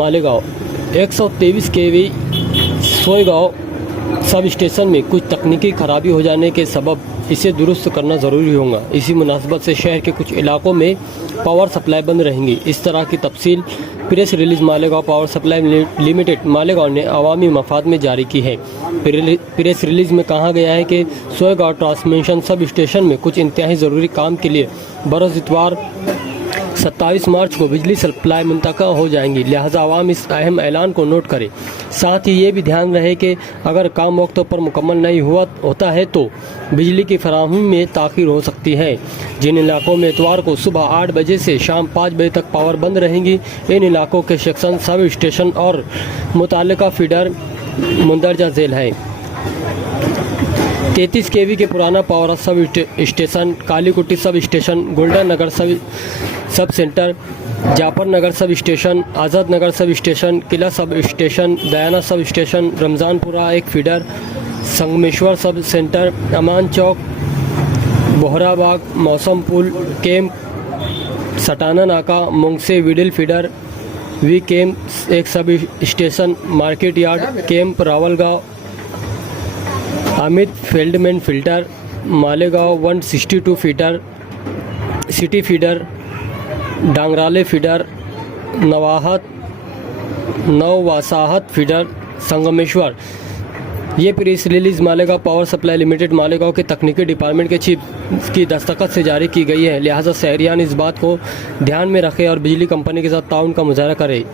मालेगांव 123 केवी Soygaon sub station में कुछ तकनीकी खराबी हो जाने के सबब इसे दुरुस्त करना ज़रूरी होगा। इसी मुनासबत से शहर के कुछ इलाकों में पावर सप्लाई बंद रहेंगी। इस तरह की तफसील press release Malegaon power supply limited Malegaon ने अवामी मफाद में जारी की है। प्रेस रिलीज़ में कहा गया है कि सोयगांव ट्रांसमिशन सब स्टेशन में कुछ इंतहाई ज़रूरी काम के लिए बरोज़ इतवार 27 मार्च को बिजली सप्लाई मुंतका हो जाएंगी, लिहाजा आवाम इस अहम ऐलान को नोट करें। साथ ही ये भी ध्यान रहे कि अगर काम वक्त पर मुकम्मल नहीं होता है तो बिजली की फराहमी में ताख़ीर हो सकती है। जिन इलाकों में इतवार को सुबह 8 बजे से शाम 5 बजे तक पावर बंद रहेंगी, इन इलाकों के सेक्शन सब स्टेशन और मुताल्लिका फीडर मुंदरजा झेल है। 33 केवी के पुराना power sub station, कालीकुटी sub station, golden नगर सब सेंटर, जाफर नगर sub station, Azad Nagar sub station, किला सब स्टेशन, दयाना सब स्टेशन, रमज़ानपुरा एक फीडर, संगमेश्वर सब सेंटर, अमान चौक, बोहराबाग, मौसम पुल कैंप, सटाना नाका, मुंगसे विडिल फीडर, वी कैंप एक sub station, market yard camp, Ravalgaon, Amit fieldman filter, Malegaon 162 feeder, city feeder, Dangrale feeder, नववासाहत feeder, Sangameshwar. ये press release Malegaon power supply limited Malegaon के तकनीकी department के चीफ की दस्तखत से जारी की गई है, लिहाजा शहरियान इस बात को ध्यान में रखें और बिजली कंपनी के साथ ताउन का मुजाहरा करें।